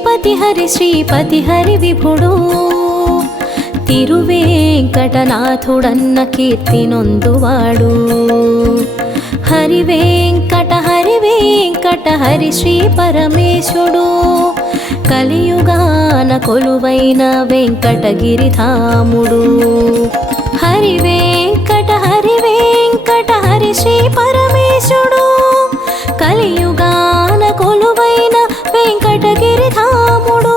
శ్రీపతి హరి విభుడు తిరువేంకటనాథుడన్న కీర్తి నొందువాడు హరి వెంకట హరి శ్రీ పరమేశుడు కలియుగాన కొలువైన వెంకటగిరిధాముడు హరి వెంకట హరి శ్రీ పరమేశుడు కలియుగాన కొలువైన వెంకటగిరిధాముడు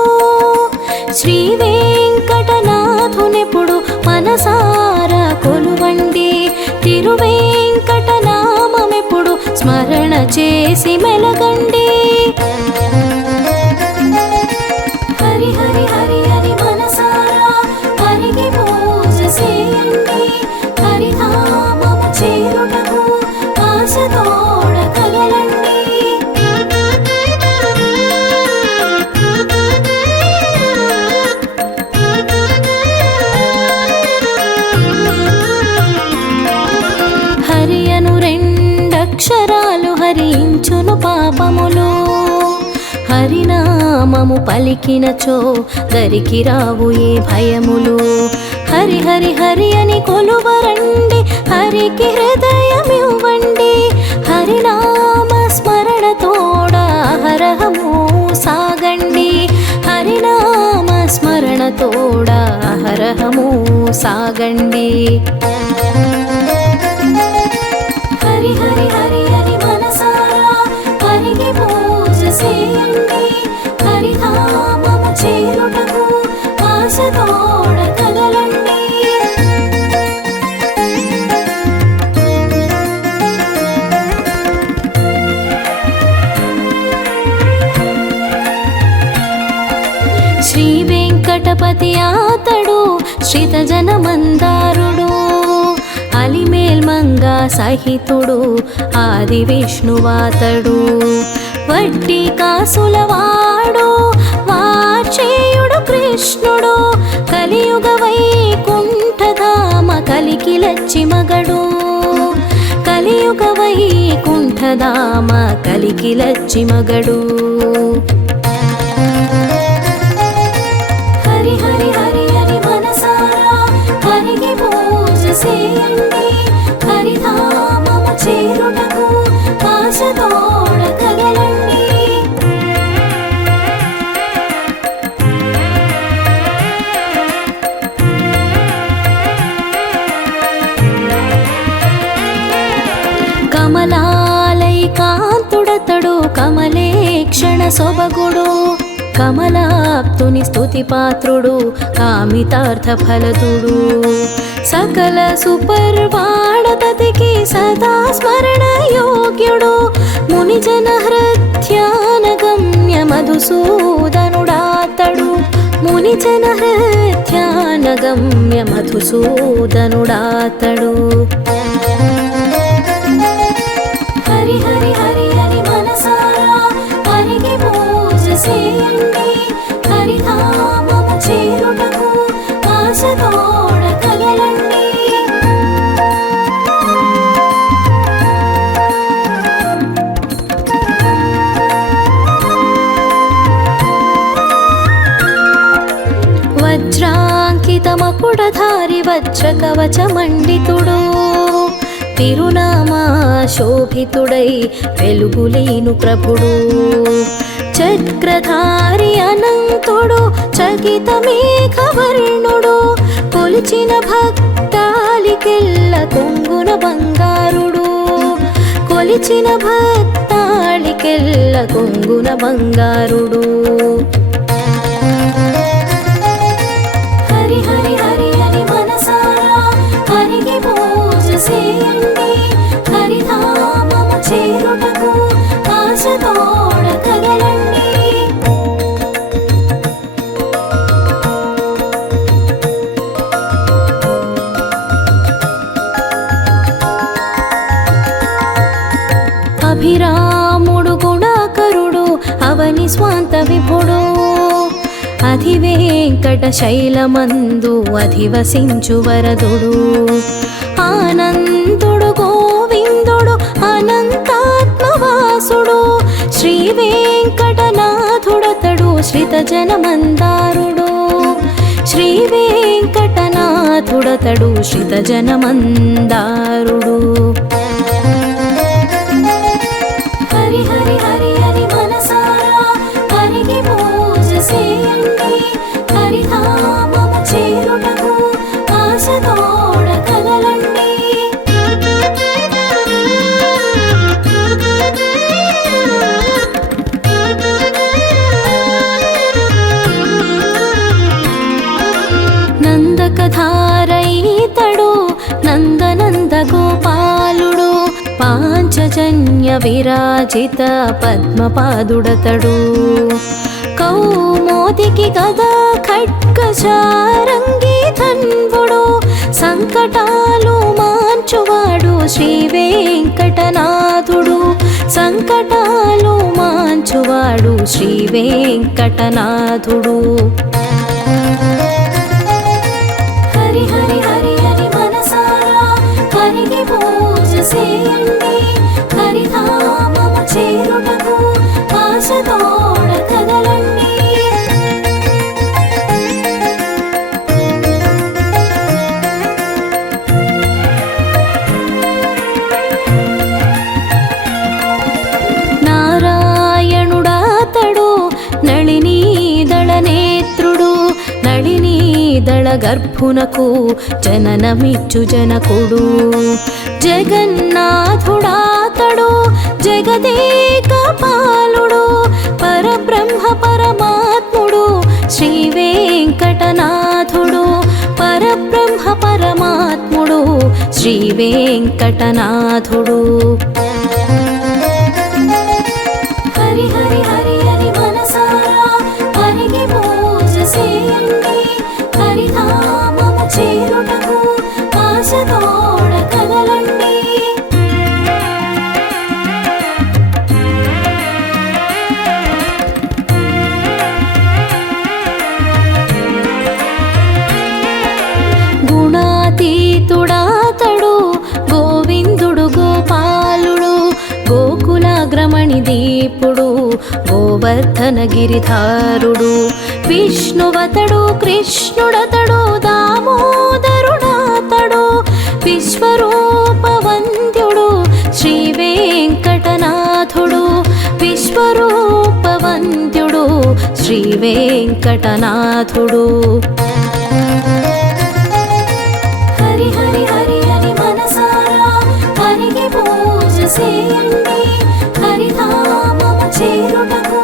శ్రీ వెంకటనాథునెప్పుడు మనసారా కొలువండి తిరువేంకటనామమెప్పుడు స్మరణ చేసి మెలగండి హరి హరి హరి హరి మనసారా హరికి పూజ చేయండి హరిధామము చేరుటకు ఆశతోడ కదలండి హరి అను రెండక్షరాలు హరించును పాపములు హరినామము పలికినచో దరికి రావు ఏ భయములు హరి హరి హరి అని కొలువరండి హరికి హృదయమివ్వండి హరినామ స్మరణ తోడ అహరహము సాగండి హరినామ స్మరణ తోడ అహరహము సాగండి హరి హరి హరి హరి మనసారా హరికి పూజ చేయండి హరిధామము చేరుటకు ఆశతోడ కదలండి శ్రీ వెంకటపతి ఆతడు శ్రితజన మందారుడు అలిమేల్మంగా సహితుడు ఆది విష్ణువాతడు వడ్డీ కాసులవాడు వాచేయుడు కృష్ణుడు కలియుగ వైకుంఠధామ కలికి లచ్చి మగడు కలియుగ వైకుంఠధామ కలికి లచ్చి మగడు హరి హరి హరి హరి మనసారా హరికి పూజ చేయండి హరిధామము చేరుటకు ఆశతోడ కదలండి కమలాలై కాంతుడతడు కమలేక్షణ సొబగుడు కమలాప్తుని స్తుతి పాత్రుడు కామితార్థ ఫలదుడు సకల సుపర్వాడతతికి సదా స్మరణ యోగ్యుడు మునిజన హృద్యాన గమ్య మధుసూదనుడాతడు మునిజన హృద్యాన గమ్య మధుసూదనుడాతడు హరి హరి హరి హరి మనసారా హరికి పూజ చేయండి హరిధామము చేరుటకు ఆశతోడ కదలండి వజ్రాంకితమకుడధారి వజ్రకవచమండితుడు తిరునామా శోభితుడై వెలుగులేను ప్రభుడు చక్రధారి అనంతుడు చకిత మేఘవర్ణుడు కొలిచిన భక్తాళికెల్ల కొంగున బంగారుడు కొలిచిన భక్తాళికెల్ల కొంగున బంగారుడు హరి హరి హరి హరి మనసారా హరికి పూజ చేయండి హరిధామము చేరుటకు ఆశతోడ కదలండి అభిరాముడు గుణాకరుడు అవని స్వాంత విభుడు అధివేంకట శైలమందు అధివసించు వరదుడు ఆనందుడు గోవిందుడు అనంతాత్మవాసుడు శ్రీ వెంకటనాథుడతడు శ్రీ పూజిత జనమందారుడు శ్రీ వెంకటనాథుడతడు శ్రిత జనమందారుడు. హరి హరి హరి హరి మనసారా హరికి పూజ చేయండి, హరిధామము చేరుటకు ఆశతోడ కదలండి. నందకధారయితడు నందనంద గోపాలుడు పాంచజన్య విరాజిత పద్మపాదుడతడు. కౌమోదికి గదా ఖడ్గచారంగి ధన్వుడు సంకటాలు మాంచువాడు శ్రీ వెంకటనాథుడు. సంకటాలు మాంచువాడు శ్రీ వెంకటనాథుడు. హరి హరి హరి హరి మనసారా హరికి పూజ చేయండి, హరిధామము చేరుటకు ఆశతోడ కదలండి. నారాయణుడాతడు నళినీదళ నేత్రుడు నళినీదళ గర్భునకు జననమిచ్చు జనకుడు. జగన్నాథుడాతడు జగదేక పాలుడు పరబ్రహ్మ పరమాత్ముడు శ్రీ వెంకటనాథుడు. పరబ్రహ్మ పరమాత్ముడు శ్రీ వెంకటనాథుడు. హరి హరి హరి హరి మనసారా హరికి పూజ చేయండి, హరిధామము చేరుటకు ఆశతోడ కదలండి. గుణాతీతుడాతడు గోవిందుడు గోపాలుడు గోకులాగ్రమణి దీపుడు గోవర్ధన గిరిధారుడు. విష్ణువతడు కృష్ణుడతడు దామోదరుడాతడు విశ్వరూప వంద్యుడు శ్రీ వెంకటనాథుడు. విశ్వరూప వంద్యుడు శ్రీ వెంకటనాథుడు. హరి హరి హరి హరి మనసారా హరికి పూజ చేయండి, హరిధామము చేరుటకు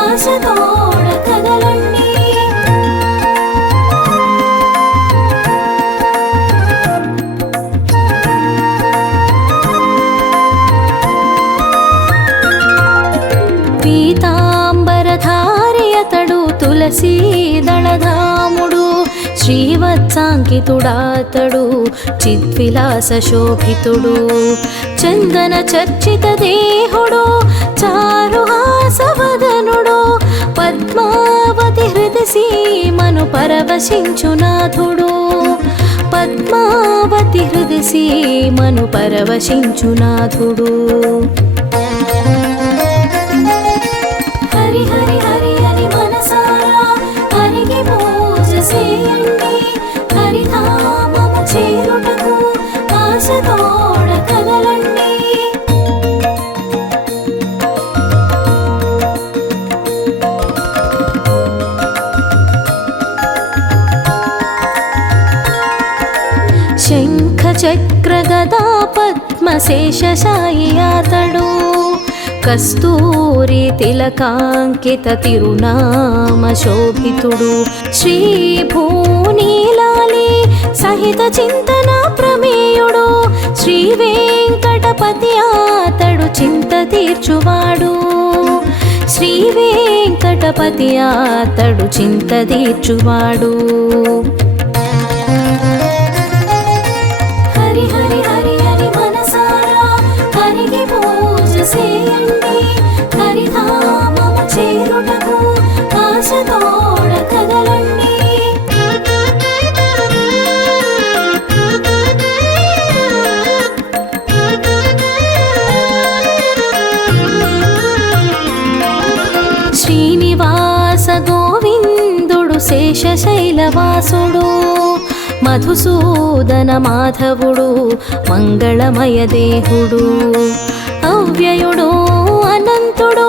ఆశతోడ కదలండి. పీతాంబరధారియతడు తులసీదళధాముడు శ్రీవత్సాంకితుడాతడు చిద్విలాస శోభితుడు. చందన చర్చిత దేహుడు చారుహాసవదనుడు పద్మావతి హృది సీమను పరవశించునాథుడు. పద్మావతి హృది సీమను పరవశించునాథుడు. హరి హరి హరి హరి మనసారా హరికి పూజ చేయండి, హరిధామము చేరుటకు ఆశతోడ కదలండి. శంఖ చక్ర గదా పద్మశేషశాయి అతడు కస్తూరి తిలకాంకిత తిరునామ శోభితుడు. శ్రీ భూనీలాలి సహిత చింతన ప్రమేయుడు శ్రీ వెంకటపతి అతడు చింత తీర్చువాడు. శ్రీ వెంకటపతి అతడు చింత తీర్చువాడు. హరి హరి హరి హరి మనసారా హరికి పూజ చేయండి, హరిధామము చేరుటకు ఆశతోడ కదలండి. శ్రీనివాస శేషశైలవాసుడు మధుసూదన మాధవుడు మంగళమయ దేహుడు అవ్యయుడు అనంతుడు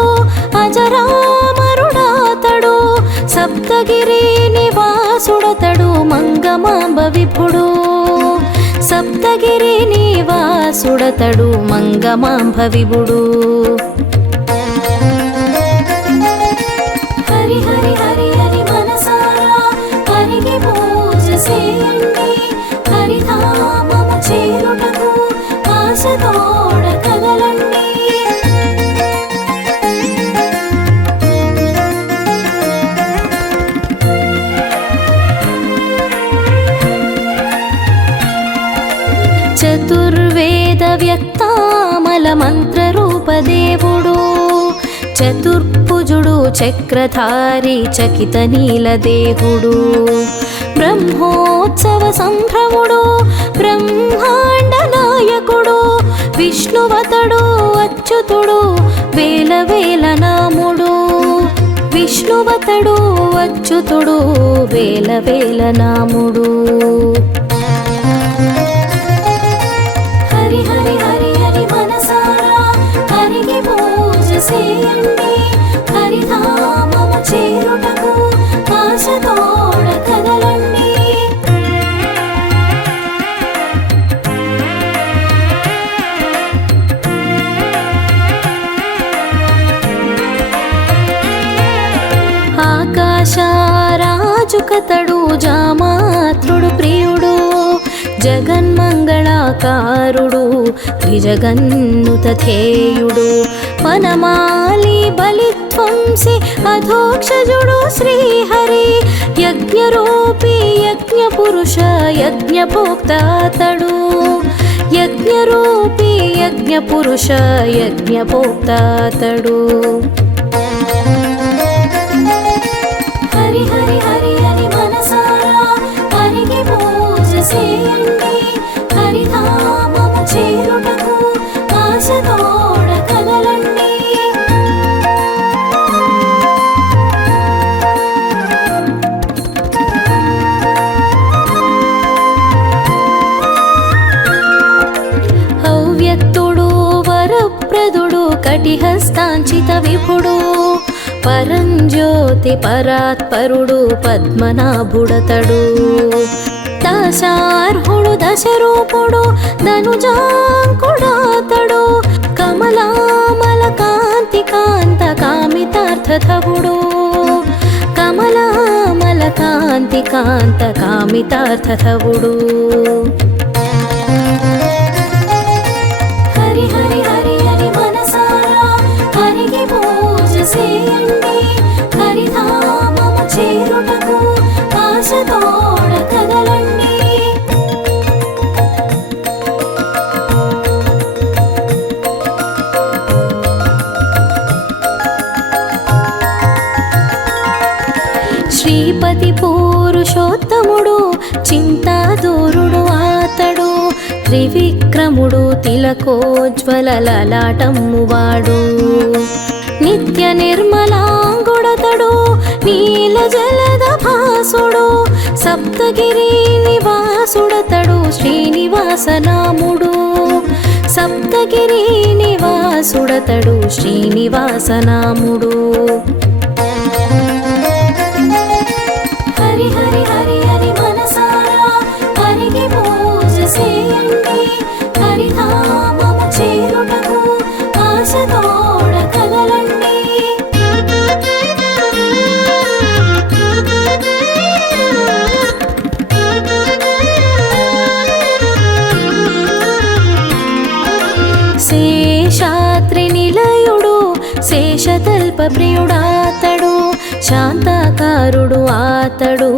అజరామరుడాతడు సప్తగిరి నివాసుడతడు మంగమాంబ విభుడు సప్తగిరి నివాసుడతడు మంగమాంబ విభుడు హరి హరి హరి హరి మనసారా హరికి పూజ చేయండి హరిధామము చేరుటకు ఆశతోడ కదలండి చతుర్వేద వ్యక్తామల మంత్రరూపదేవుడు చతుర్భుజుడు చక్రధారి చకిత నీలదేహుడు బ్రహ్మోత్సవ సంభ్రముడు బ్రహ్మాండ నాయకుడు విష్ణువతడు అచ్యుతుడు వేల వేల నాముడు విష్ణువతడు అచ్యుతుడు వేల వేల నాముడు హరి హరి హరి హరి మనసారా హరికి పూజ చేయండి హరిధామము చేరుటకు ఆశతోడ కదలండి ఆకాశరాజుకతడు జామాత్రుడు ప్రియుడు జగన్మంగళాకారుడు త్రిజగన్నుత ధ్యేయుడు వనమాలి బలిధ్వంసి అధోక్షజుడు శ్రీహరి యజ్ఞరూపి యజ్ఞపురుష యజ్ఞభోక్తాతడు యజ్ఞరూపి యజ్ఞపురుష యజ్ఞభోక్తాతడు హరి హరి హరి హరి మనసారా హరికి పూజ చేయండి హరిధామము చేరుటకు ఆశతోడ కదలండి హవ్యక్తుడు వరప్రదుడు కటిహస్తాంచిత విభుడు పరంజ్యోతి పరాత్పరుడు పద్మనాభుడతడు దశార్హుడు దశరూపుడు ధనుజాంకుడాతడు కమలామల కాంతి కాంత కామితార్థధవుడు కమలామల కాంతి కాంత కామితార్థధవుడు హరి హరి హరి హరి మనసారా హరికి పూజ చేయండి హరిధామము చేరుటకు ఆశతోడ కదలండి శ్రీపతి పురుషోత్తముడు చింతాదూరుడు ఆతడు త్రివిక్రముడు తిలకోజ్వల లలాటమ్మువాడు నిత్య నిర్మలాంగుడతడు నీల జలద భాసుడు సప్తగిరి నివాసుడతడు శ్రీనివాసనాముడు సప్తగిరి నివాసుడతడు శ్రీనివాసనాముడు హరి హరి హరి హరి మనసారా హరికి పూజ చేయండి హరిధామము చేరుటకు ఆశతోడ కదలండి శేషాద్రి నిలయుడు శేషతల్ప ప్రియుడాతడు శాంతాకారుడు ఆతడు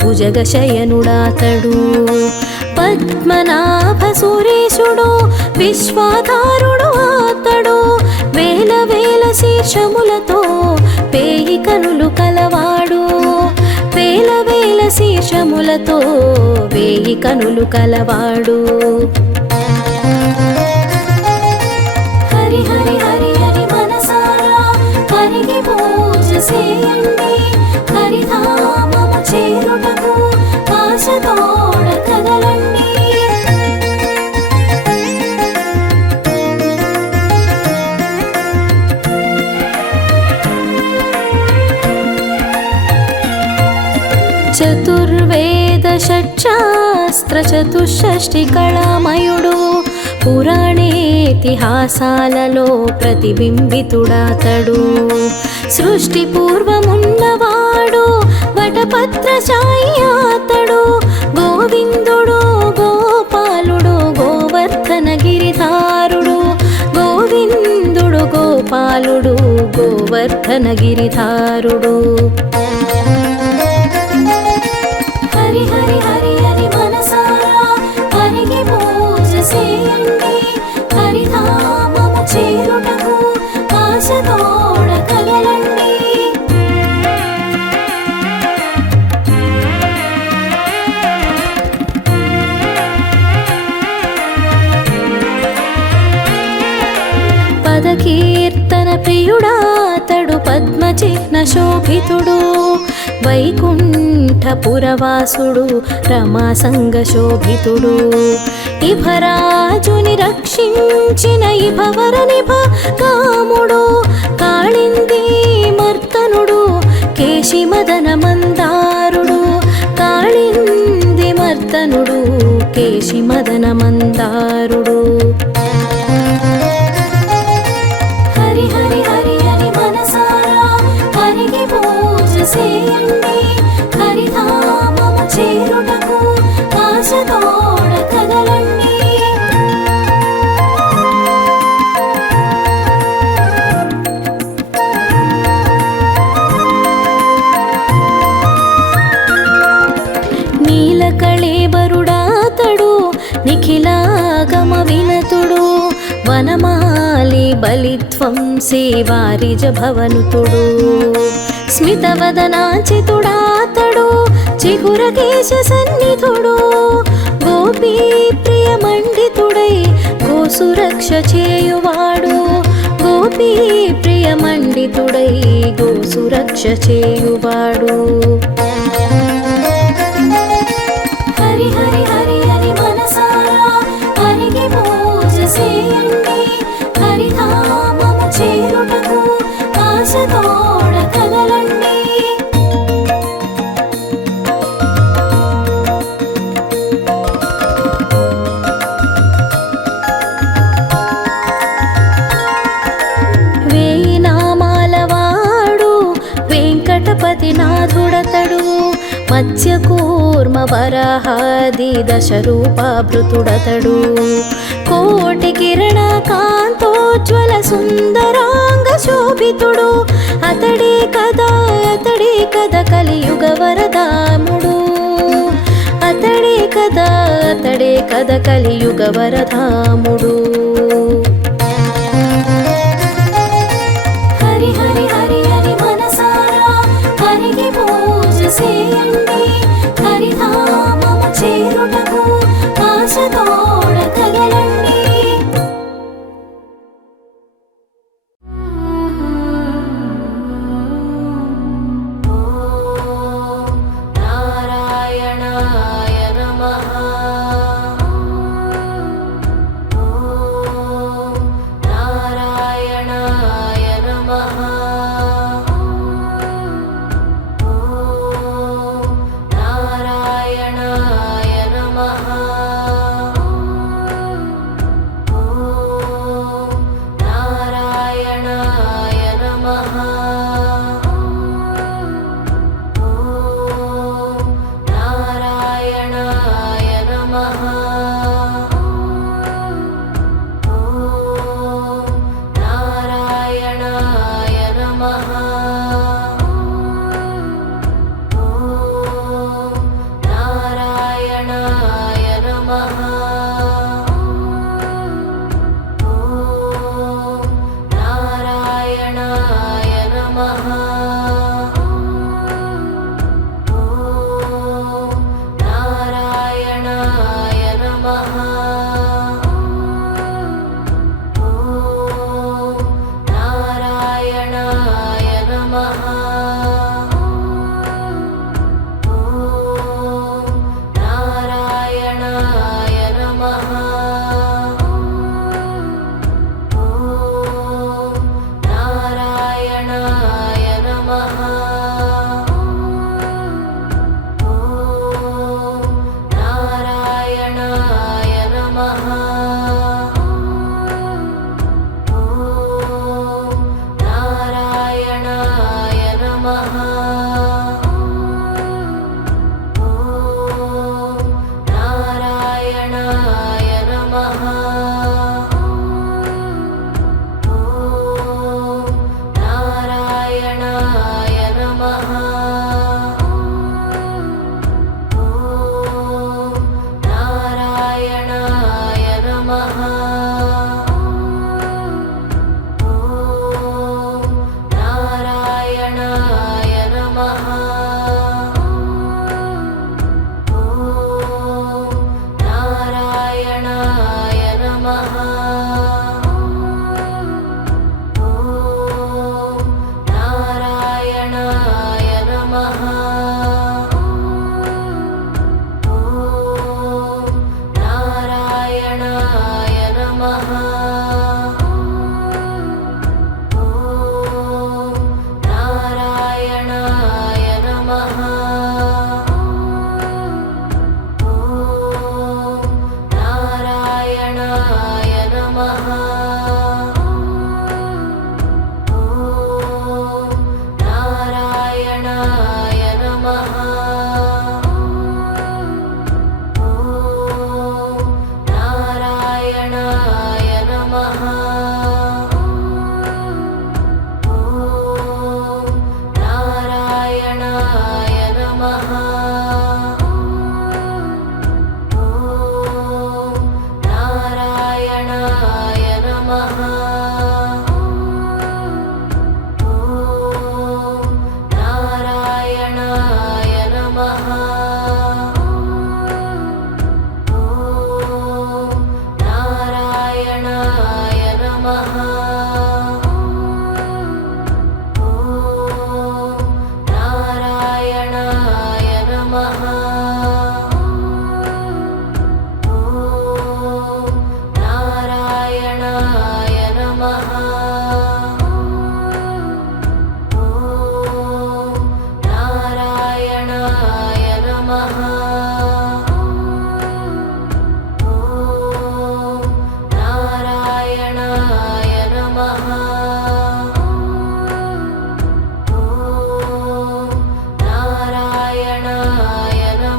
భుజగశయనుడాతడు పద్మనాభ సురేశుడు విశ్వాధారుడు ఆతడు వేల వేల శీర్షములతో పేయి కనులు కలవాడు వేల వేల శీర్షములతో వేయి కనులు కలవాడు హరి హరి హరి హరి మనసారా హరికి పూజ చేయండి హరిధామము చతుర్వేద షట్శాస్త్ర చతుషష్టి కళామయుడు పురాణేతిహాసాలలో ప్రతిబింబితుడాతడు సృష్టి పూర్వమున్నవాడు వటపత్రశాయాతడు గోవిందుడు గోపాలుడు గోవర్ధన గిరిధారుడు గోవిందుడు గోపాలుడు గోవర్ధన గిరిధారుడు హరి హరి హరి హరి మనసారా హరికి పూజ చేయండి హరిధామము చేరుటకు ఆశతోడ కదలండి పదకీర్తన ప్రియుడాతడు పద్మచిహ్న శోభితుడు వైకుంఠపురవాసుడు రమాసంగ శోభితుడు ఇభరాజుని రక్షించిన ఇభవర నిభ కాముడు కాళింది మర్తనుడు కేశి మదన మందారుడు కాళింది మర్తనుడు కేశి మదన మందారుడు హరి హరి హరి హరి మనసారా హరికి పూజ చేయండి హరిధామము చేరుటకు ఆశతోడ కదలండి నీలకళేబరుడాతడు నిఖిలాగమ వినతుడు వనమాలి బలిత్వం సేవారిజ భవనుతుడు స్మితవదనాచితుడాతడు చిగురకేశ సన్నిధుడు గోపీ ప్రియ మండితుడై గోసురక్ష చేయువాడు గోపీ ప్రియ మండితుడై గోసురక్ష చేయువాడు హరి హరి హరి హరి మనసారా హరికి పూజ చేయండి హరిధామము చేరుటకు ఆశతోడ కదలండి వేయి నామాలవాడు వెంకటపతి నాథుడతడు మత్స్యకూర్మ వరహాది దశరూపాభృతుడతడు కోటి కిరణ కాంతోజ్వల సుందరాంగ శోభితుడు అతడే కదా కలియుగ వరదాముడు అతడే కదా కలియుగ వరదాముడు హరి హరి హరి హరి మనసారా హరికి పూజ చేయండి హరిధామము చేరుటకు ఆశతోడ కదలండి ఓం నారాయణాయ నమః ఓం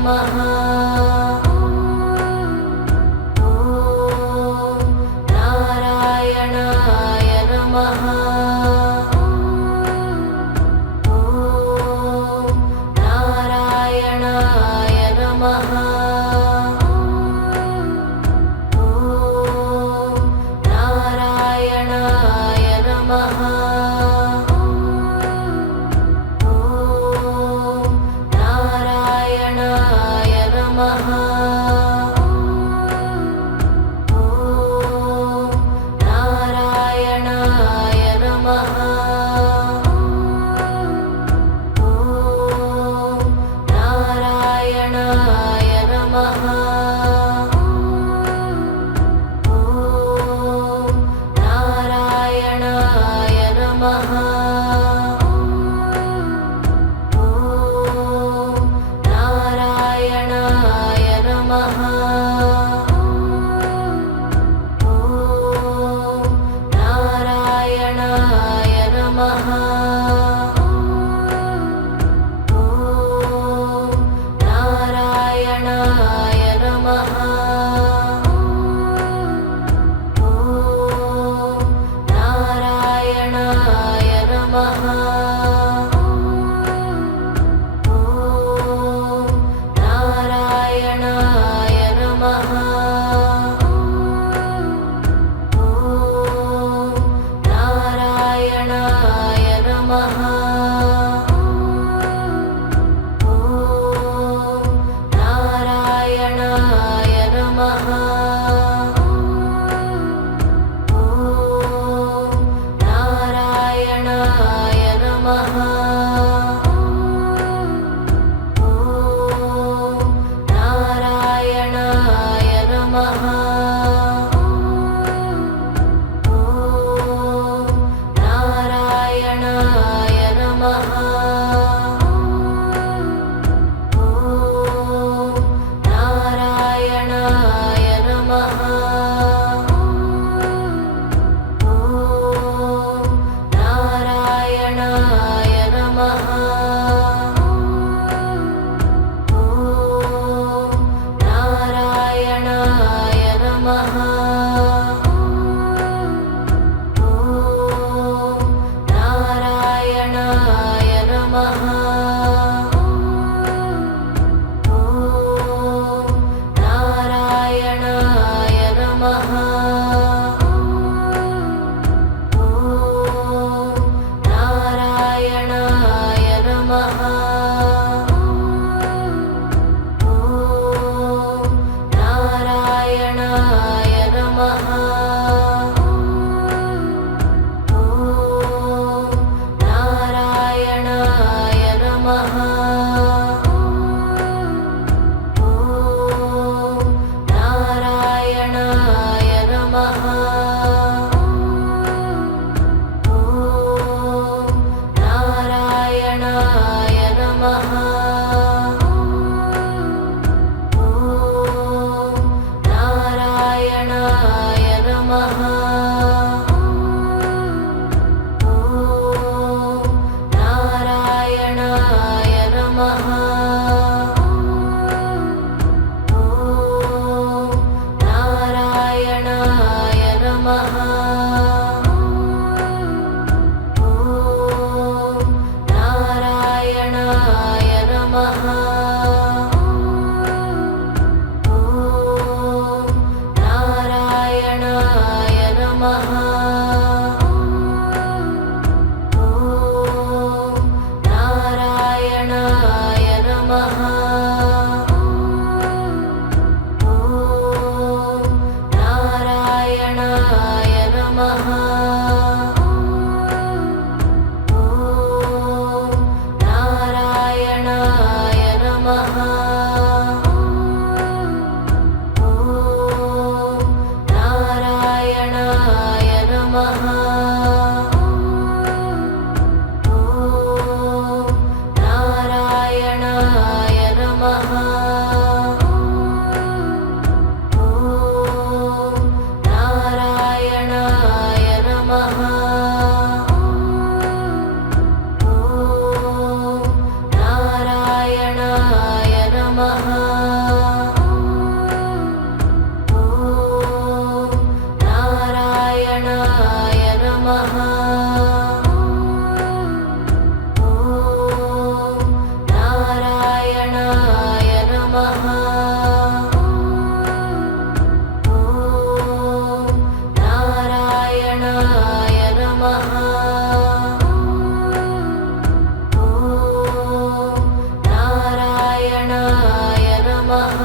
నమః ఓం నారాయణాయ నమః ఓం నారాయణాయ నమః ఓం నారాయణాయ నమః ఓం నారాయణాయ నమః ఓం నారాయణాయ నమః ఓం నారాయణాయ నమః ఓం నారాయణాయ నమః ఓం నారాయణాయ నమః ఓం నారాయణాయ నమః ఓం నారాయణాయ నమః నారాయణాయ నమః నారాయణాయ నమః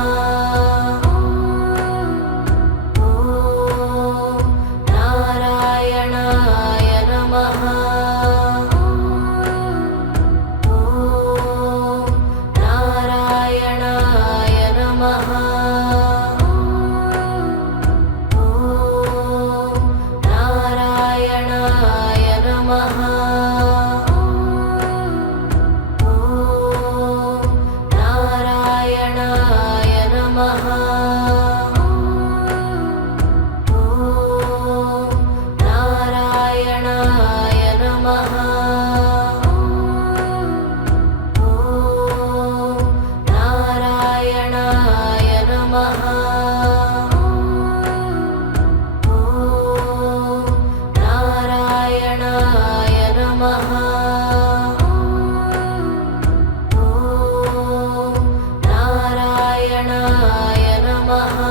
నారాయణాయ నమః నారాయణాయ నమః నారాయణాయ నమః నారాయణాయ నమః నారాయణాయ నమః నారాయణాయ నమః నారాయణాయ నమః నారాయణాయ నమః